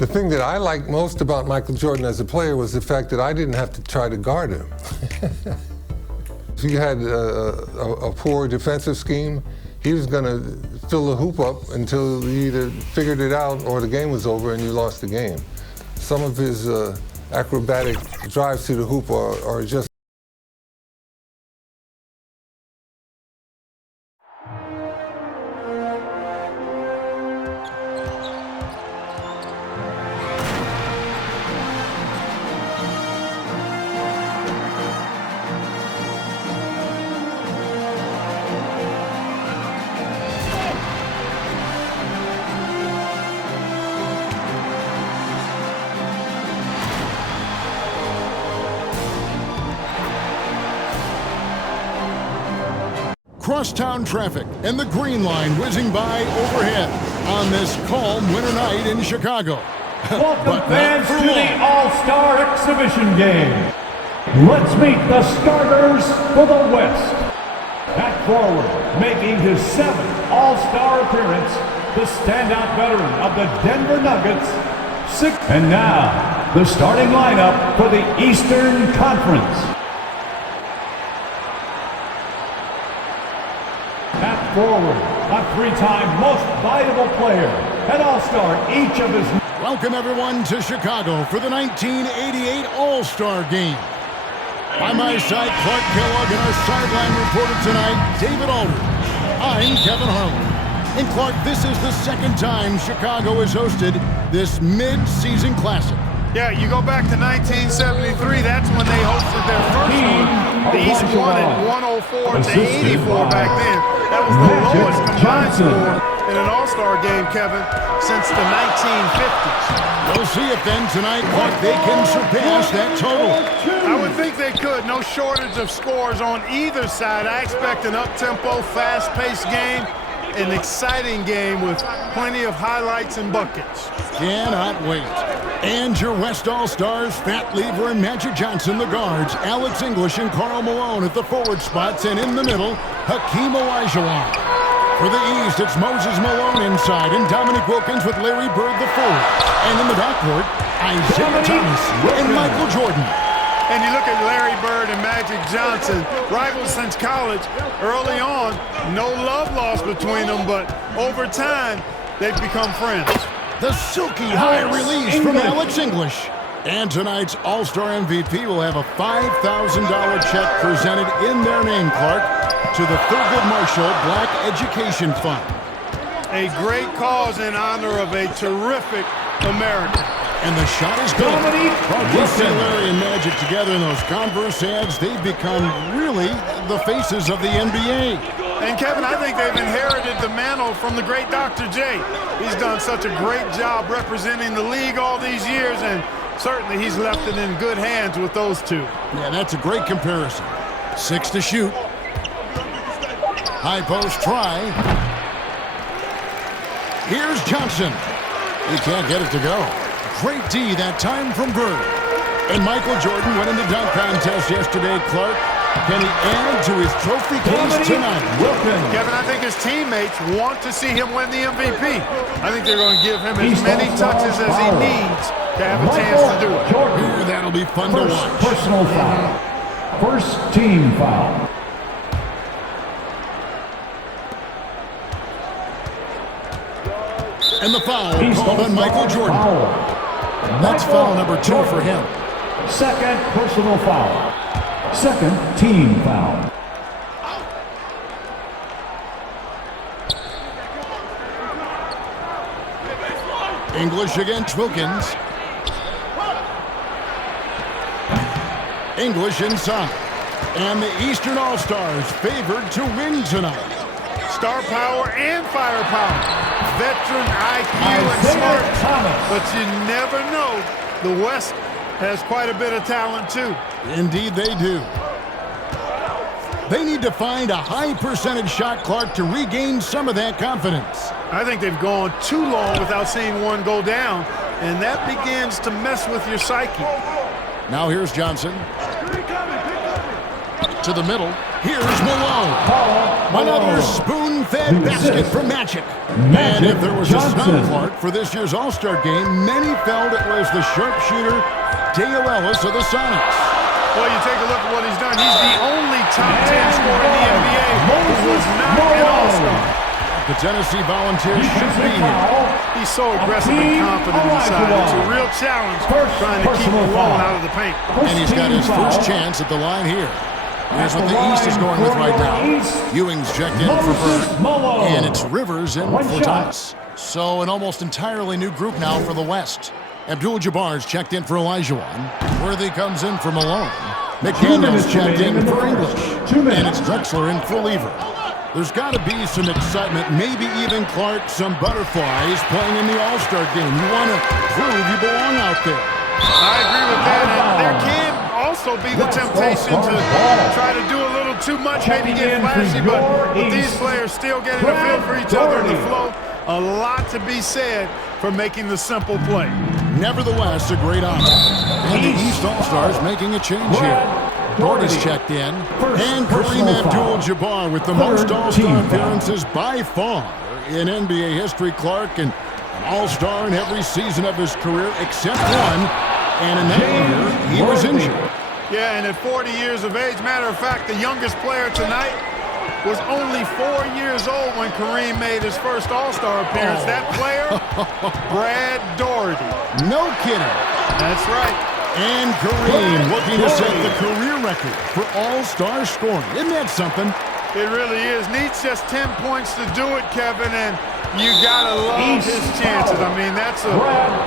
The thing that I liked most about Michael Jordan as a player was the fact that I didn't have to try to guard him. If you had a poor defensive scheme, he was going to fill the hoop up until you either figured it out or the game was over and you lost the game. Some of his acrobatic drives to the hoop are just Crosstown traffic and the green line whizzing by overhead on this calm winter night in Chicago. Welcome fans to the All-Star Exhibition Game. Let's meet the starters for the West. At forward, making his 7th All-Star appearance, the standout veteran of the Denver Nuggets, And now, the starting lineup for the Eastern Conference. At forward, a 3-time most valuable player, an all-star each of his... Welcome everyone to Chicago for the 1988 All-Star Game. By my side, Clark Kellogg, and our sideline reporter tonight, David Aldridge. I'm Kevin Harlan. And Clark, this is the second time Chicago has hosted this mid-season classic. Yeah, you go back to 1973, that's when they hosted their first one. The East won at 104 to 84 back then. That was the lowest combined score in an All-Star game, Kevin, since the 1950s. We'll see if then tonight, Clark, they can surpass that total. I would think they could. No shortage of scores on either side. I expect an up-tempo, fast-paced game, an exciting game with plenty of highlights and buckets. Cannot wait. And your West All-Stars, Fat Lever and Magic Johnson, the guards, Alex English and Karl Malone at the forward spots, and in the middle, Hakeem Olajuwon. For the East, it's Moses Malone inside, and Dominique Wilkins with Larry Bird the forward. And in the backcourt, Isaiah Thomas and Michael Jordan. And you look at Larry Bird and Magic Johnson, rivals since college. Early on, no love lost between them, but over time, they've become friends. The silky high release from Alex English. And tonight's All-Star MVP will have a $5,000 check presented in their name, Clark, to the Thurgood Marshall Black Education Fund. A great cause in honor of a terrific American. And the shot is good. We see Larry and Magic together in those Converse ads. They've become really the faces of the NBA. And Kevin, I think they've inherited the mantle from the great Dr. J. He's done such a great job representing the league all these years, and certainly he's left it in good hands with those two. Yeah, that's a great comparison. 6 to shoot. High post try. Here's Johnson. He can't get it to go. Great D that time from Bird. And Michael Jordan went in the dunk contest yesterday, Clark. Can he add to his trophy case tonight? Kevin, I think his teammates want to see him win the MVP. I think they're going to give him as many touches as he needs to have a chance to do it. Ooh, that'll be fun to watch. Personal foul. First team foul. And the foul called on Michael Jordan. That's foul number 2 for him. Second personal foul. Second team foul. English against Wilkins. English inside. And the Eastern All-Stars favored to win tonight. Star power and firepower. Veteran IQ and smarts. But you never know. The West has quite a bit of talent, too. Indeed they do. They need to find a high percentage shot, Clark, to regain some of that confidence. I think they've gone too long without seeing one go down, and that begins to mess with your psyche. Now here's Johnson. To the middle. Here's Malone. Another spoon-fed basket from Magic. And if there was a snub Clark for this year's All-Star game, many felt it was the sharpshooter Dale Ellis of the Sonics. Well, you take a look at what he's done. He's the only top 10 scorer in the NBA who was not an All-Star. The Tennessee Volunteers should be here. He's so aggressive and confident inside. It's a real challenge trying to keep Malone out of the paint. And he's got his first chance at the line here. Here's what the East is going with right now. Ewing's checked in for Bird. And it's Rivers in for Thomas. So an almost entirely new group now for the West. Abdul-Jabbar's checked in for Olajuwon. Worthy comes in for Malone. McDaniel's checked in for English. And it's Drexler in for Lever. There's got to be some excitement, maybe even Clark, some butterflies playing in the All-Star game. You want to prove you belong out there. I agree with that. And there can also be the temptation to try to do a little too much, maybe get flashy, but with these players still getting a feel for each other in the flow, a lot to be said for making the simple play. Nevertheless, a great option. And the East All-Stars making a change here. Doherty's checked in. And Kareem Abdul-Jabbar with the most All-Star appearances by far in NBA history. Clark, and an All-Star in every season of his career except one. And in that year, he was injured. Yeah, and at 40 years of age, matter of fact, the youngest player tonight was only 4 years old when Kareem made his first All-Star appearance. That player, Brad Doherty. No kidding. That's right. And Kareem looking to set the career record for All-Star scoring. Isn't that something? It really is. Needs just 10 points to do it, Kevin, and you gotta love his chances. I mean, that's a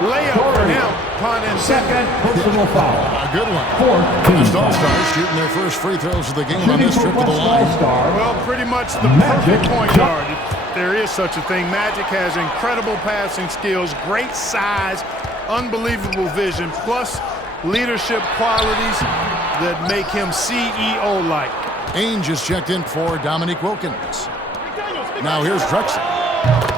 layup for him, pun intended. Second personal foul. A good one. First All-Stars shooting their first free throws of the game on this trip to the line. Well, pretty much the perfect point guard, if there is such a thing. Magic has incredible passing skills, great size, unbelievable vision, plus leadership qualities that make him CEO-like. Ainge is checked in for Dominique Wilkins. Now here's Drexler.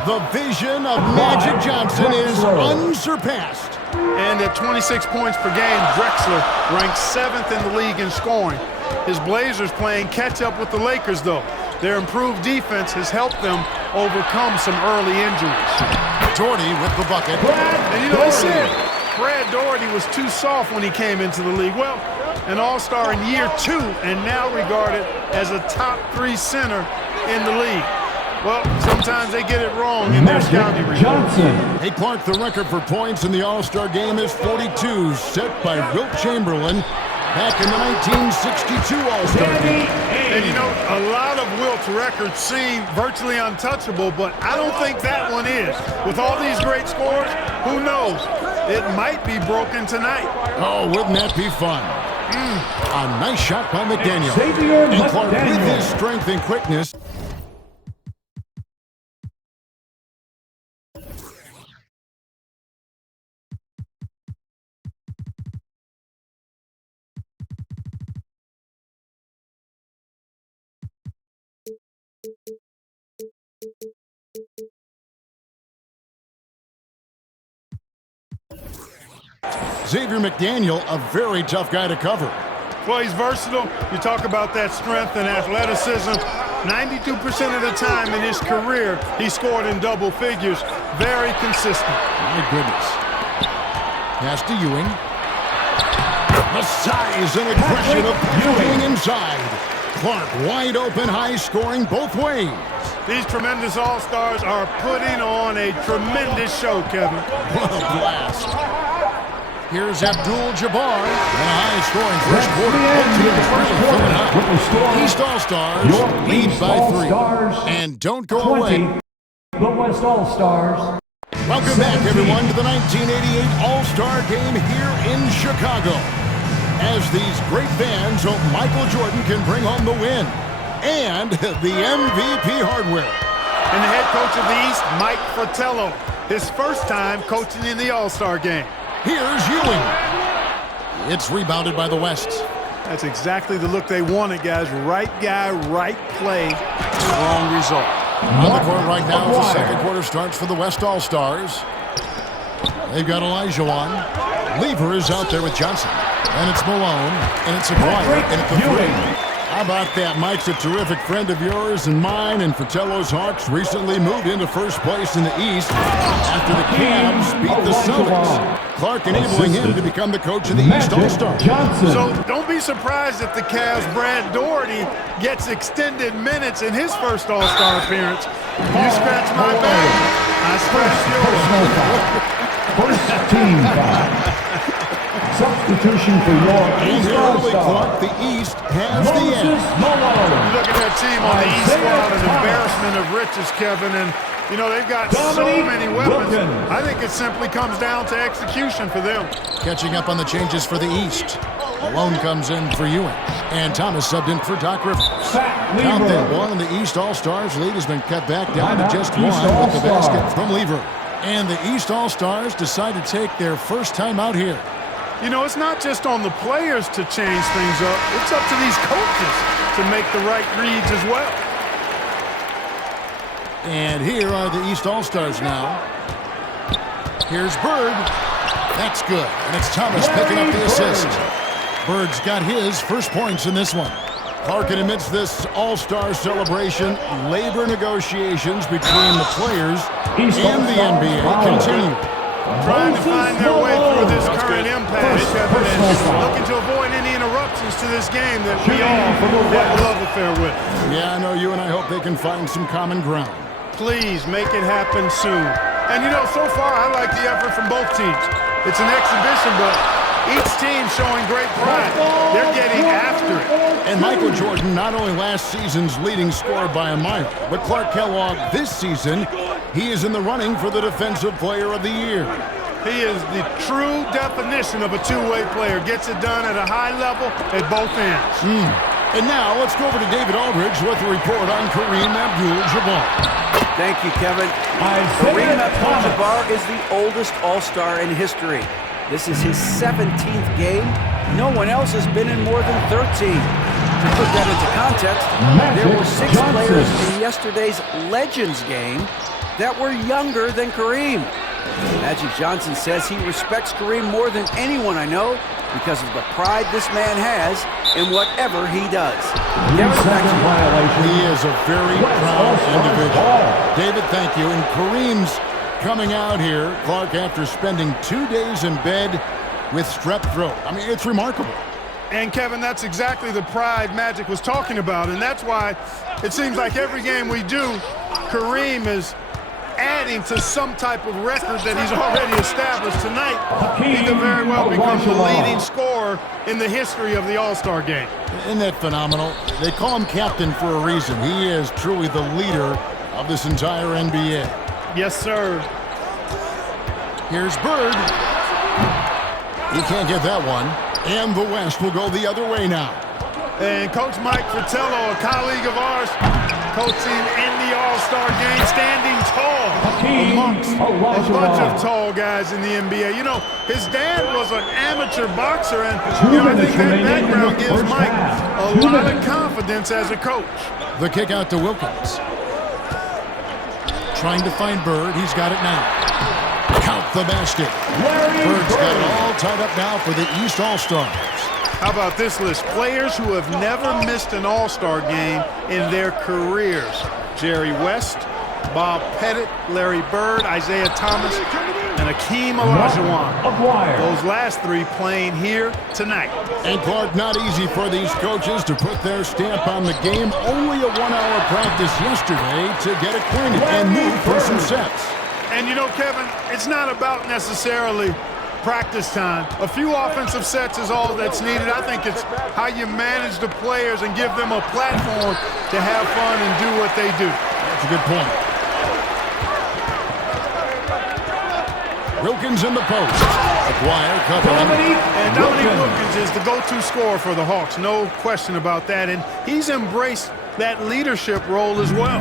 The vision of Magic Johnson is unsurpassed. And at 26 points per game, Drexler ranks 7th in the league in scoring. His Blazers playing catch-up with the Lakers, though. Their improved defense has helped them overcome some early injuries. Doherty with the bucket. And you know, they said Brad Doherty was too soft when he came into the league. Well, an All-Star in year 2 and now regarded as a top 3 center in the league. Well, sometimes they get it wrong in their scouting report. Hey, Clark, the record for points in the All-Star game is 42, set by Wilt Chamberlain back in the 1962 All-Star game. And you know, a lot of Wilt's records seem virtually untouchable, but I don't think that one is. With all these great scores, who knows? It might be broken tonight. Oh, wouldn't that be fun? A nice shot by McDaniel. And Clark, with his strength and quickness. Xavier McDaniel, a very tough guy to cover. Well, he's versatile. You talk about that strength and athleticism. 92% of the time in his career, he scored in double figures. Very consistent. My goodness. Pass to Ewing. The size and aggression of Ewing inside. Clark wide open, high scoring both ways. These tremendous All-Stars are putting on a tremendous show, Kevin. What a blast. Here's Abdul-Jabbar and a high-scoring first quarter. East All-Stars lead by 3. And don't go away. The West All-Stars. Welcome back, everyone, to the 1988 All-Star Game here in Chicago. As these great fans hope Michael Jordan can bring home the win and the MVP hardware. And the head coach of the East, Mike Fratello, his first time coaching in the All-Star Game. Here's Ewing. It's rebounded by the West. That's exactly the look they wanted, guys. Right guy, right play, wrong result. On the court right now as the second quarter starts for the West All-Stars. They've got Olajuwon. Lever is out there with Johnson. And it's Malone. And it's Aguirre. And it's the 3. How about that? Mike's a terrific friend of yours and mine, and Fratello's Hawks recently moved into first place in the East after the Cavs beat the Celtics. Clark enabling him to become the coach of the East All-Star. So don't be surprised if the Cavs' Brad Doherty gets extended minutes in his first All-Star appearance. You scratch my back, I scratch yours. First team foul. Substitution for your East All-Star. Clark, the East has the edge. You look at that team on the East squad, an embarrassment of riches, Kevin, and you know they've got so many weapons. I think it simply comes down to execution for them. Catching up on the changes for the East. Malone comes in for Ewing, and Thomas subbed in for Doc Rivers. Count that one, and the East All-Stars lead has been cut back down to just one with the basket from Lever. And the East All-Stars decide to take their first time out here. You know, it's not just on the players to change things up. It's up to these coaches to make the right reads as well. And here are the East All-Stars now. Here's Bird. That's good. And it's Thomas picking up the assist. Bird's got his first points in this one. Clark, amidst this All-Star celebration, labor negotiations between the players and the NBA continue. Trying to find their way through this current impasse, Kevin, and looking to avoid any interruptions to this game that we all have a love affair with. Yeah, I know you, and I hope they can find some common ground. Please make it happen soon. And you know, so far I like the effort from both teams. It's an exhibition, but each team showing great pride. They're getting after it. And Michael Jordan, not only last season's leading scorer by a mile, but Clark Kellogg this season, he is in the running for the Defensive Player of the Year. He is the true definition of a two-way player. Gets it done at a high level at both ends. And now let's go over to David Aldridge with a report on Kareem Abdul-Jabbar. Thank you, Kevin. Kareem Abdul-Jabbar is the oldest All-Star in history. This is his 17th game. No one else has been in more than 13. To put that into context, there were 6 players in yesterday's Legends game that were younger than Kareem. Magic Johnson says he respects Kareem more than anyone I know because of the pride this man has in whatever he does. He is a very proud individual. David, thank you. And Kareem's coming out here, Clark, after spending 2 days in bed with strep throat. I mean, it's remarkable. And Kevin, that's exactly the pride Magic was talking about, and that's why it seems like every game we do, Kareem is adding to some type of record that he's already established. Tonight, he could very well become the leading scorer in the history of the All-Star game. Isn't that phenomenal? They call him captain for a reason. He is truly the leader of this entire NBA. Yes, sir. Here's Bird. He can't get that one. And the West will go the other way now. And Coach Mike Fratello, a colleague of ours, coaching in the All-Star game, standing tall amongst a bunch of tall guys in the NBA. You know, his dad was an amateur boxer, and you know, I think that background gives Mike a lot of confidence as a coach. The kick out to Wilkins. Trying to find Bird. He's got it now. Count the basket. Bird's got it all tied up now for the East All-Stars. How about this list? Players who have never missed an All-Star game in their careers. Jerry West, Bob Pettit, Larry Bird, Isaiah Thomas, and Hakeem Olajuwon. Those last 3 playing here tonight. And Clark, not easy for these coaches to put their stamp on the game. Only a 1-hour practice yesterday to get acquainted and move for some sets. And you know, Kevin, it's not about necessarily practice time. A few offensive sets is all that's needed. I think it's how you manage the players and give them a platform to have fun and do what they do. That's a good point. Wilkins in the post. Aguirre covering. And Dominique Wilkins is the go-to scorer for the Hawks. No question about that. And he's embraced that leadership role as well.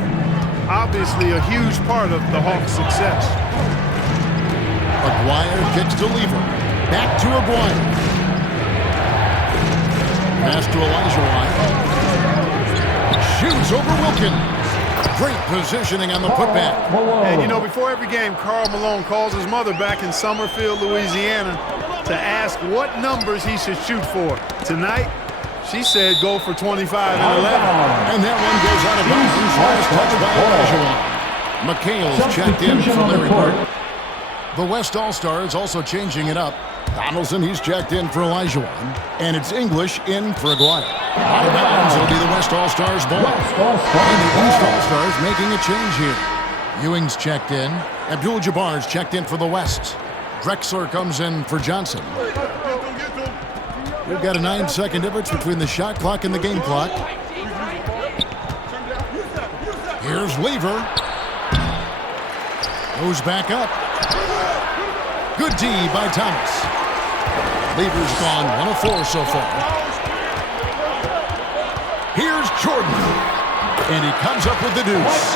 Obviously a huge part of the Hawks' success. Aguirre kicks to Lever. Back to Aguirre. Pass to Olajuwon. Shoots over Wilkins. Great positioning on the putback. And you know, before every game, Karl Malone calls his mother back in Summerfield, Louisiana, to ask what numbers he should shoot for. Tonight, She said go for 25 and 11. And that one goes out of bounds. Last touch by Elijah. McHale's checked in for Larry Bird. The West All-Stars also changing it up. Donaldson, he's checked in for Elijah. And it's English in for Aguirre. Out of bounds, it'll be the West All-Stars ball. And the East All-Stars making a change here. Ewing's checked in. Abdul-Jabbar's checked in for the West. Drexler comes in for Johnson. We've got a 9-second difference between the shot clock and the game clock. Here's Lever. Goes back up. Good D by Thomas. Lever's gone 1 of 4 so far. Here's Jordan. And he comes up with the deuce.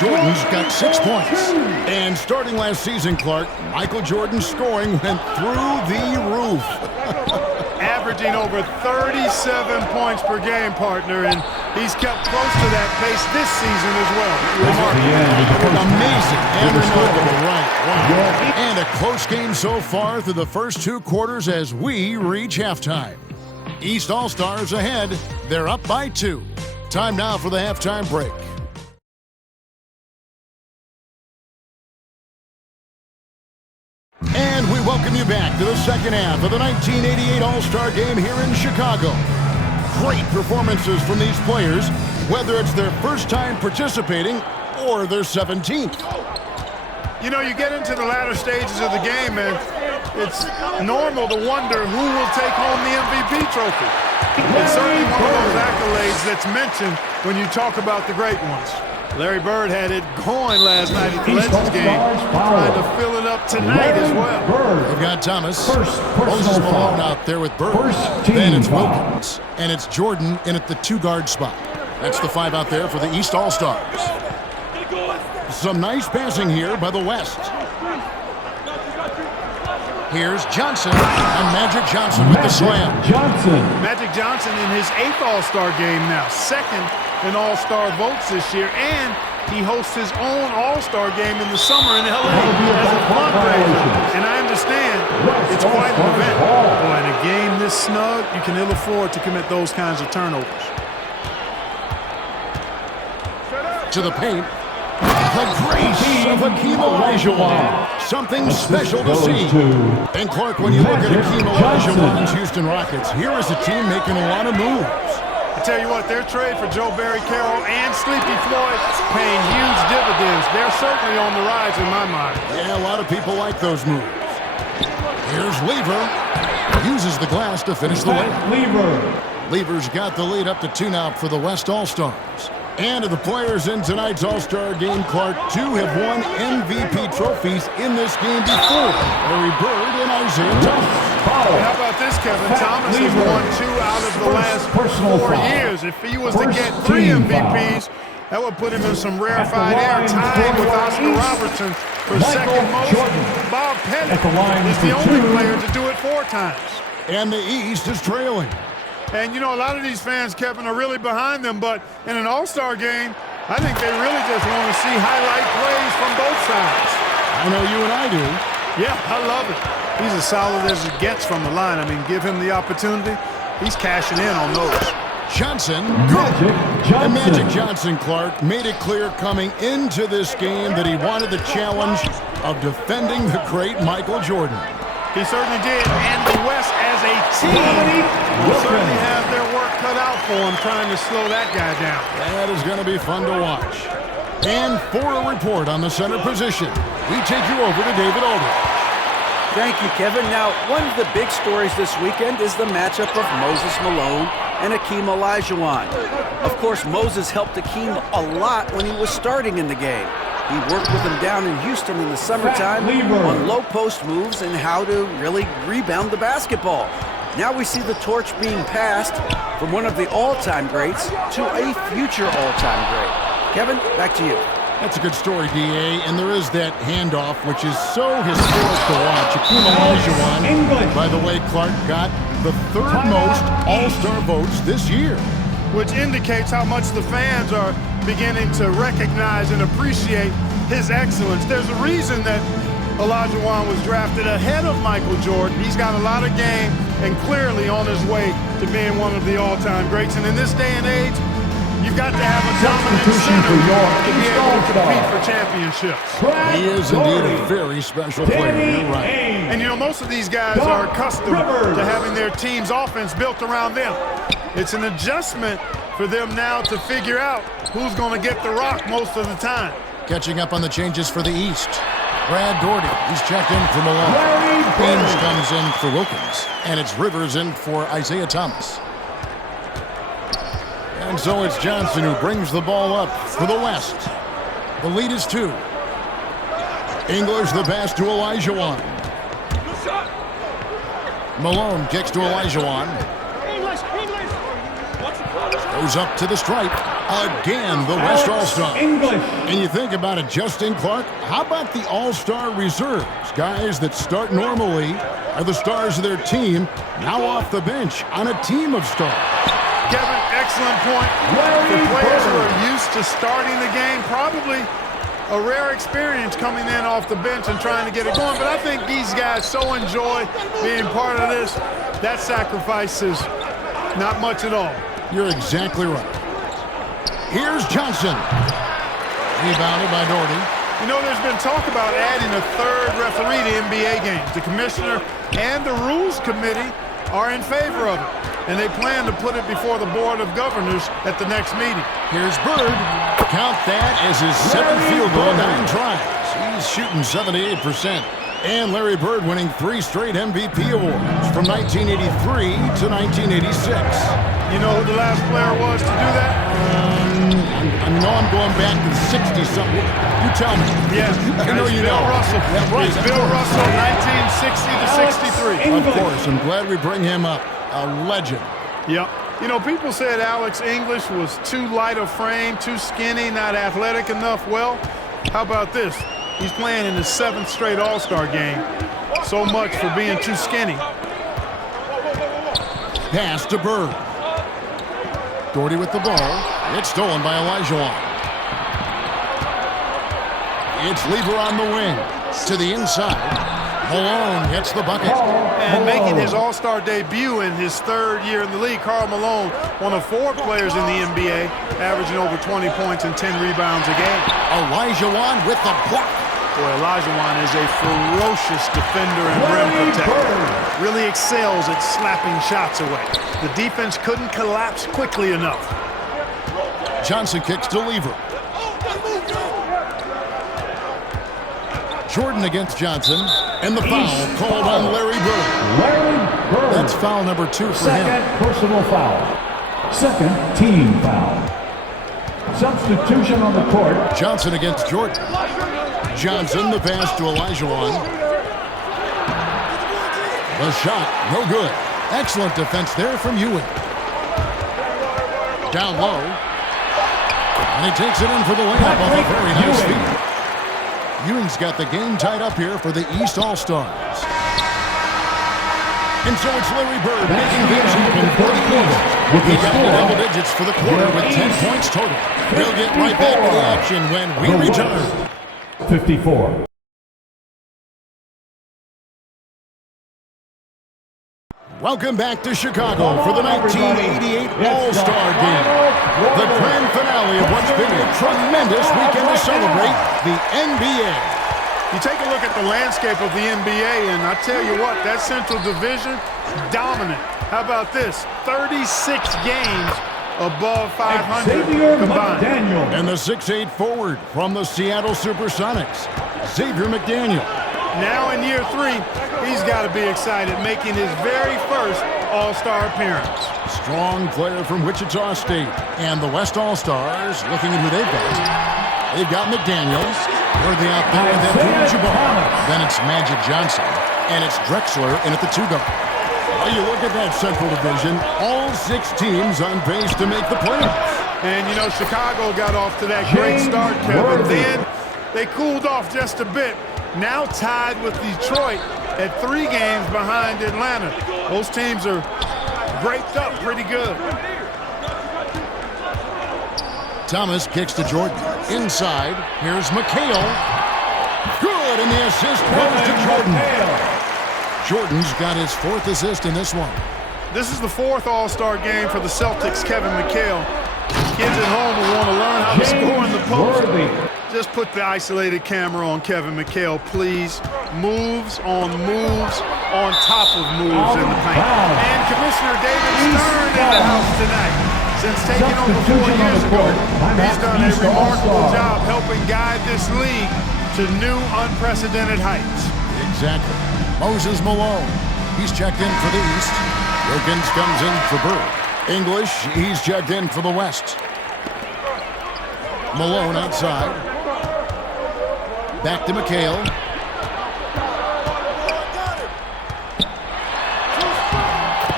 Jordan's got 6 points. And starting last season, Clark, Michael Jordan's scoring went through the roof. Averaging over 37 points per game, partner, and he's kept close to that pace this season as well. Amazing and remarkable, right? And a close game so far through the first 2 quarters as we reach halftime. East All-Stars ahead. They're up by 2. Time now for the halftime break. And we welcome you back to the second half of the 1988 All-Star Game here in Chicago. Great performances from these players, whether it's their first time participating or their 17th. You know, you get into the latter stages of the game, and it's normal to wonder who will take home the MVP trophy. It's certainly one of those accolades that's mentioned when you talk about the great ones. Larry Bird had it going last night at the Legends game, trying to fill it up tonight as well. They've got Thomas, Moses Malone out there with Bird. Then it's Wilkins, and it's Jordan in at the 2-guard spot. That's the 5 out there for the East All-Stars. Some nice passing here by the West. Here's Johnson, and Magic Johnson with the slam. Magic Johnson in his 8th All-Star game now, 2nd in All-Star votes this year, and he hosts his own All-Star game in the summer in LA as a fundraiser. And I understand it's quite an event. Boy, in a game this snug, you can ill afford to commit those kinds of turnovers. To the paint. The grace of Hakeem Olajuwon. Something special to see. And Clark, when you look at Hakeem Olajuwon's Houston Rockets, here is a team making a lot of moves. I tell you what, their trade for Joe Barry Carroll and Sleepy Floyd paying huge dividends. They're certainly on the rise in my mind. Yeah, a lot of people like those moves. Here's Lever. Uses the glass to finish the layup. Lever's got the lead up to 2 now for the West All-Stars. And of the players in tonight's All-Star Game, Clark, 2 have won MVP trophies in this game before. Larry Bird and Isaiah Thomas. How about this, Kevin? Thomas has won 2 out of the last 4 years. If he was to get 3 MVPs, that would put him in some rarefied air, tied with Oscar Robertson for second most. Bob Pettit is the only player to do it 4 times. And the East is trailing. And, you know, a lot of these fans, Kevin, are really behind them. But in an All-Star game, I think they really just want to see highlight plays from both sides. I know you and I do. Yeah, I love it. He's as solid as it gets from the line. I mean, give him the opportunity. He's cashing in on those. Johnson, and Magic Johnson, Clark, made it clear coming into this game that he wanted the challenge of defending the great Michael Jordan. He certainly did, and the West as a team will certainly have their work cut out for him trying to slow that guy down. That is going to be fun to watch. And for a report on the center position, we take you over to David Aldridge. Thank you, Kevin. Now, one of the big stories this weekend is the matchup of Moses Malone and Hakeem Olajuwon. Of course, Moses helped Hakeem a lot when he was starting in the game. He worked with him down in Houston in the summertime on low post moves and how to really rebound the basketball. Now we see the torch being passed from one of the all-time greats to a future all-time great. Kevin, back to you. That's a good story, D.A., and there is that handoff, which is so historic to watch. Hakeem Olajuwon, by the way, Clark, got the 3rd most All-Star votes this year. Which indicates how much the fans are beginning to recognize and appreciate his excellence. There's a reason that Olajuwon was drafted ahead of Michael Jordan. He's got a lot of game, and clearly on his way to being one of the all-time greats. And in this day and age, you've got to have a dominant center to be able to compete for championships. He is indeed a very special player. You're right. And, you know, most of these guys are accustomed to having their team's offense built around them. It's an adjustment for them now to figure out who's going to get the rock most of the time. Catching up on the changes for the East. Brad Doherty, he's checked in for Malone. Baines comes in for Wilkins. And it's Rivers in for Isaiah Thomas. And so it's Johnson who brings the ball up for the West. The lead is 2. English the pass to Olajuwon. Malone kicks to Olajuwon. Goes up to the stripe. Again, the West All-Star. And you think about it, Justin Clark, how about the All-Star reserves? Guys that start normally are the stars of their team, now off the bench on a team of stars. Kevin, excellent point. For players who are used to starting the game, probably a rare experience coming in off the bench and trying to get it going. But I think these guys so enjoy being part of this, that sacrifice is not much at all. You're exactly right. Here's Johnson. Rebounded by Doherty. You know, there's been talk about adding a third referee to NBA games. The commissioner and the rules committee are in favor of it, and they plan to put it before the Board of Governors at the next meeting. Here's Bird. Count that as his 7th field goal in 9 tries. He's shooting 78%. And Larry Bird winning 3 straight MVP awards from 1983 to 1986. You know who the last player was to do that? I know I'm going back to 60-something. You tell me. Yeah, I know you Bill know. Russell. Yeah, right. It's Bill Russell, 1960 to 63. Of course, I'm glad we bring him up. A legend. Yep. You know, people said Alex English was too light of frame, too skinny, not athletic enough. Well, how about this? He's playing in his 7th straight All-Star game. So much for being too skinny. Pass to Bird. Doherty with the ball. It's stolen by Olajuwon. It's Lever on the wing. To the inside. Malone hits the bucket. And making his All-Star debut in his 3rd year in the league, Karl Malone, one of 4 players in the NBA, averaging over 20 points and 10 rebounds a game. Olajuwon with the block. Boy, Olajuwon is a ferocious defender and rim protector. Really excels at slapping shots away. The defense couldn't collapse quickly enough. Johnson kicks to Lever. Jordan against Johnson. And the foul called on Larry Bird. That's foul number 2 for him. Second personal foul. Second team foul. Substitution on the court. Johnson against Jordan. Johnson, the pass to Olajuwon. The shot, no good. Excellent defense there from Ewing. Down low. And he takes it in for the layup off a very nice feed. Ewing's got the game tied up here for the East All-Stars. And so it's Larry Bird making things happen for the East. He got to double digits for the quarter with 10 points total. We'll get right back to the action when we return. 54. Welcome back to Chicago for the 1988 All-Star Game. The grand finale of what's been a tremendous weekend to celebrate the NBA. You take a look at the landscape of the NBA, and I tell you what, that Central Division, dominant. How about this? 36 games above 500 combined. And the 6'8" forward from the Seattle Supersonics, Xavier McDaniel. Now in year 3, he's got to be excited, making his very first All-Star appearance. Strong player from Wichita State. And the West All-Stars, looking at who they've got. They've got McDaniel. Worthy out there with Abdul-Jabbar. Then it's Magic Johnson. And it's Drexler in at the 2-guard. Well, you look at that Central Division, all 6 teams on pace to make the playoffs. And, you know, Chicago got off to that great start, Kevin. Then they cooled off just a bit. Now tied with Detroit at 3 games behind Atlanta. Those teams are graped up pretty good. Thomas kicks to Jordan. Inside, here's McHale. Good, and the assist goes to Jordan. Jordan's got his 4th assist in this one. This is the 4th All-Star game for the Celtics' Kevin McHale. Kids at home will want to learn how to score in the post. Just put the isolated camera on Kevin McHale, please. Moves on top of moves in the paint. And Commissioner David Stern in the house tonight. Since taking over 4 years ago, he's done a remarkable job helping guide this league to new unprecedented heights. Exactly. Moses Malone. He's checked in for the East. Wilkins comes in for Bird. English, he's checked in for the West. Malone outside. Back to McHale.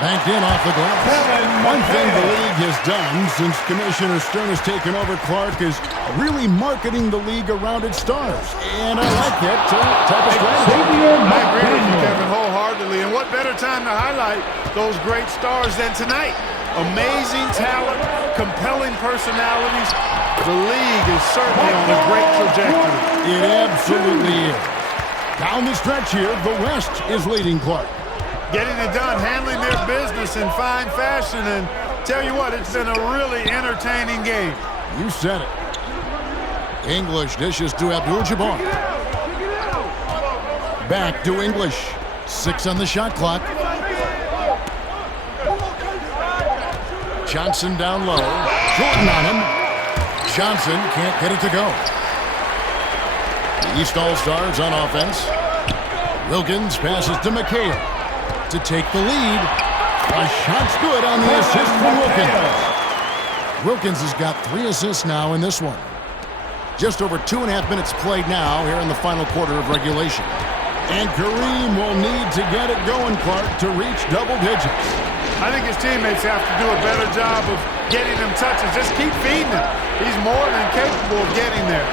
Banked in off the glass. One thing the league has done since Commissioner Stern has taken over Clark is really marketing the league around its stars. And I like that type of strategy. I agree with you, Kevin, wholeheartedly. And what better time to highlight those great stars than tonight? Amazing talent, compelling personalities. The league is certainly on a great trajectory. It absolutely is. Down the stretch here, the West is leading Clark. Getting it done, handling their business in fine fashion, and tell you what, it's been a really entertaining game. You said it. English dishes to Abdul-Jabbar. Back to English. 6 on the shot clock. Johnson down low. Jordan on him. Johnson can't get it to go. The East All-Stars on offense. Wilkins passes to McHale to take the lead. A shot's good on the assist from Wilkins. Wilkins has got 3 assists now in this one. Just over 2.5 minutes played now here in the final quarter of regulation. And Kareem will need to get it going, Clark, to reach double digits. I think his teammates have to do a better job of getting him touches. Just keep feeding him. He's more than capable of getting there.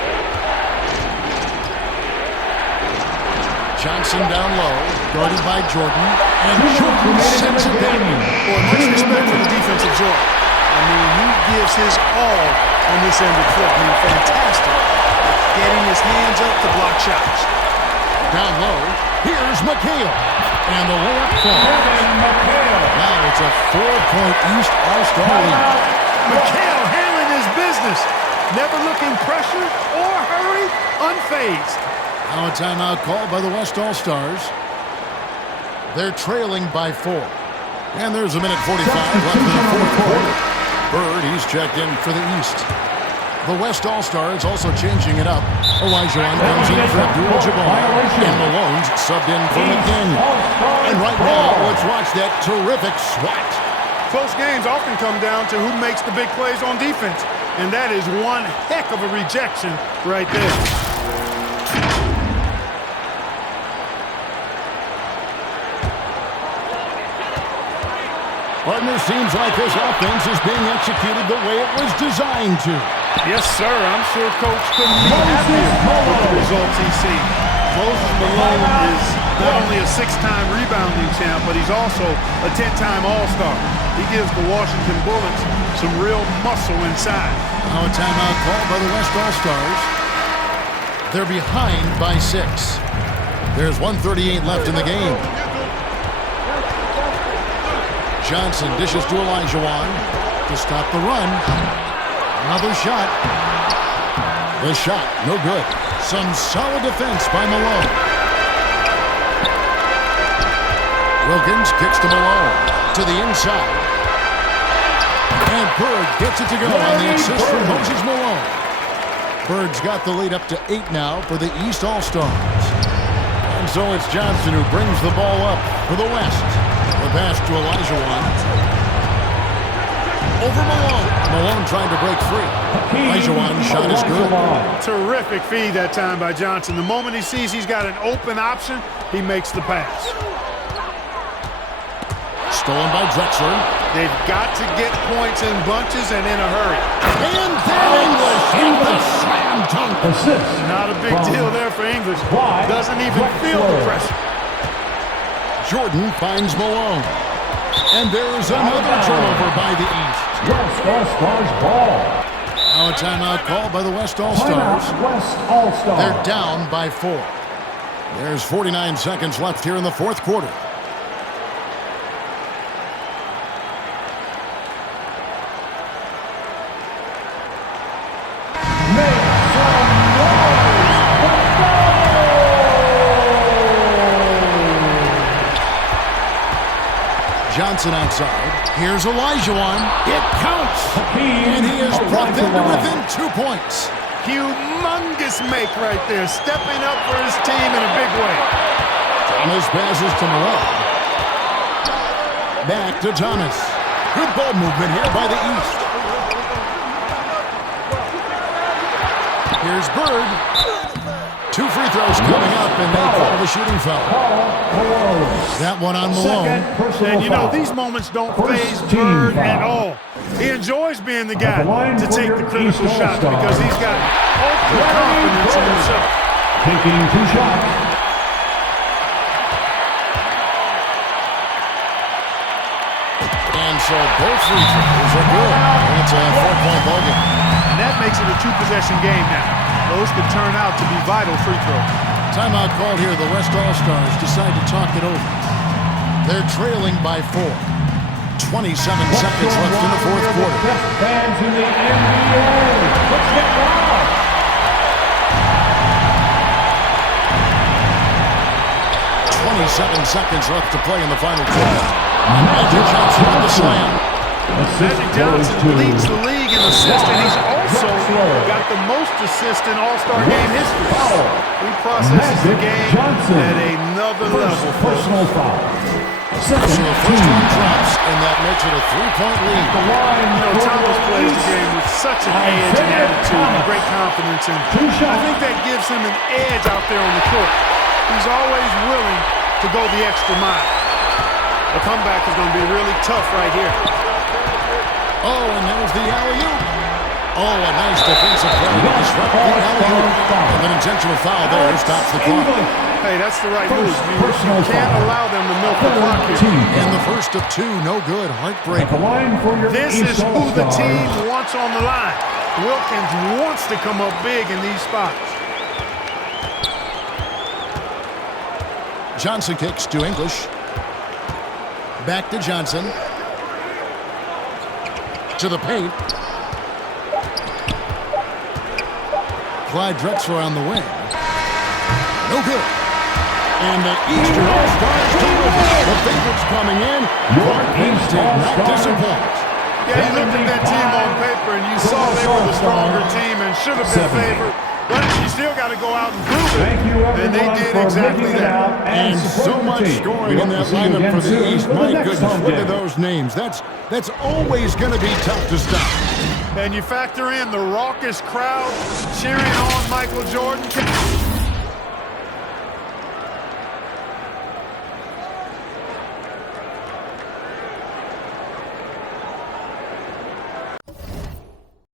Johnson down low, guarded by Jordan, and Jordan sends it down. Boy, much respect for the defensive Jordan. I mean, he gives his all on this end of the floor. I mean, fantastic at getting his hands up to block shots. Down low, here's McHale, and the layup falls. Now it's a 4-point East All-Star lead. McHale handling his business, never looking pressured or hurried, unfazed. Now a timeout called by the West All-Stars. They're trailing by 4. And there's a minute 45 left in the fourth quarter. Bird, he's checked in for the East. The West All-Stars also changing it up. Olajuwon comes in for Abdul-Jabbar. And Malone's subbed in for McDaniel. And right now, let's watch that terrific swat. Close games often come down to who makes the big plays on defense. And that is one heck of a rejection right there. Partner, seems like this offense is being executed the way it was designed to. Yes, sir. I'm sure Coach couldn't be happier with the results he's seen. Moses Malone is not only a 6-time rebounding champ, but he's also a 10-time All-Star. He gives the Washington Bullets some real muscle inside. Now a timeout called by the West All-Stars. They're behind by 6. There's 1:38 left in the game. Johnson dishes to Olajuwon to stop the run. Another shot. The shot, no good. Some solid defense by Malone. Wilkins kicks to Malone to the inside. And Bird gets it to go on the assist from Moses Malone. Bird's got the lead up to 8 now for the East All-Stars. And so it's Johnson who brings the ball up for the West. The pass to Olajuwon. Over Malone. Malone trying to break free. Olajuwon's shot is good. Terrific feed that time by Johnson. The moment he sees he's got an open option, he makes the pass. Stolen by Drexler. They've got to get points in bunches and in a hurry. And then English in the slam dunk. Assist. Not a big deal there for English. Doesn't even feel the pressure. Jordan finds Malone. And there's another turnover by the East. West All-Stars ball. Now a timeout called by the West All-Stars. West All-Stars. They're down by 4. There's 49 seconds left here in the fourth quarter. Johnson outside. Here's Olajuwon. It counts. And he has brought them to within 2 points. Humongous make right there, stepping up for his team in a big way. Thomas passes to Malone. Back to Thomas. Good ball movement here by the East. Here's Bird. 2 free throws coming up, and they call the shooting foul. That one on Malone. And you know, these moments don't faze Bird at all. He enjoys being the guy to take the critical shots because he's got ultimate confidence in himself. Taking 2 shots. And so both free throws are good. It's a 4-point ball game. And that makes it a 2-possession game now. Those could turn out to be vital free throws. Timeout called here. The West All-Stars decide to talk it over. They're trailing by 4. 27 seconds left in the fourth quarter. Best fans in the NBA. Let's get loud. 27 seconds left to play in the final quarter. Magic Johnson with the slam. Magic Johnson leads the league in assists, and he's also got the most assists in All-Star game history. He processes the game at another level. Personal foul. So the first one drops, and that makes it a 3-point lead. You know, Thomas plays the game with such an edge and attitude and great confidence, and I think that gives him an edge out there on the court. He's always willing to go the extra mile. The comeback is going to be really tough right here. Oh, and there's the alley-oop. Oh, a nice defensive play to disrupt the alley-oop. And an intentional foul there stops the clock. Hey, that's the right move. You can't allow them to milk the clock here. And the first of 2, no good. Heartbreak. This is who the team wants on the line. Wilkins wants to come up big in these spots. Johnson kicks to English. Back to Johnson. To the paint. Clyde Drexler on the wing. No good. And the Eastern All-Stars deliver. The favorites coming in. Your East did not disappoint. Yeah, you looked at that team on paper and you saw they were the stronger team and should have been favored. But you still got to go out and prove it. And they did exactly that. And so much scoring in that lineup for the East. My goodness, look at those names. That's always going to be tough to stop. And you factor in the raucous crowd cheering on Michael Jordan.